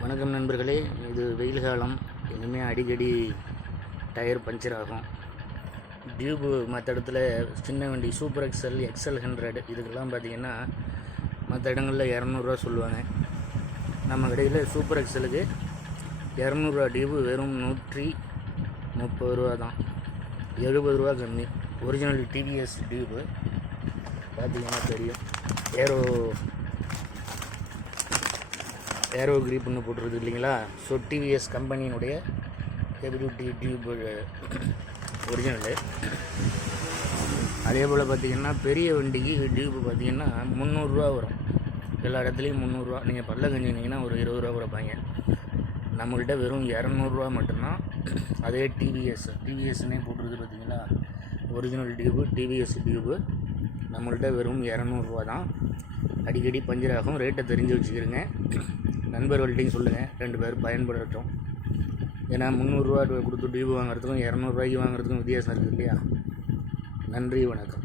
வணக்கம் நண்பர்களே. இது வெயில் காலம். இனிமேல் அடிக்கடி டயர் பஞ்சர் ஆகும். டியூபு மற்ற இடத்துல சின்ன வண்டி சூப்பர் எக்ஸல் XL100 இதுக்கெல்லாம் பார்த்திங்கன்னா மற்ற இடங்களில் 200 சொல்லுவாங்க. நம்ம கடையில் சூப்பர் எக்ஸலுக்கு 200 டியூபு வெறும் 130 தான், 70 கம்மி. ஒரிஜினல் டிவிஎஸ் டியூபு பார்த்திங்கன்னா தெரியும். ஏரோ கிரீப்னு போட்டுருது இல்லைங்களா. ஸோ டிவிஎஸ் கம்பெனியினுடைய ஹெவிடியூட்டி டியூப் ஒரிஜினலு. அதே போல் பார்த்திங்கன்னா பெரிய வண்டிக்கு டியூப்பு பார்த்திங்கன்னா 300 வரும். எல்லா இடத்துலையும் 300. நீங்கள் பல்ல கஞ்சினீங்கன்னா ஒரு 20 கொடுப்பாங்க. நம்மள்கிட்ட வெறும் 200 மட்டும்தான். அதே டிவிஎஸ்னே போட்டுருது பார்த்திங்களா. ஒரிஜினல் டியூபு டிவிஎஸ் டியூபு நம்மள்கிட்ட வெறும் 200 தான். அடிக்கடி பஞ்சர் ஆகும். ரேட்டை தெரிஞ்சு வச்சுக்கிறேங்க. நண்பர்கள்ட்டையும் சொல்லுங்கள், 2 பேர் பயன்படுத்தட்டும். ஏன்னா 300 கொடுத்து டியூப் வாங்குறதுக்கும் 200 வாங்குறதுக்கும் வித்தியாசம் இருக்குது இல்லையா. நன்றி, வணக்கம்.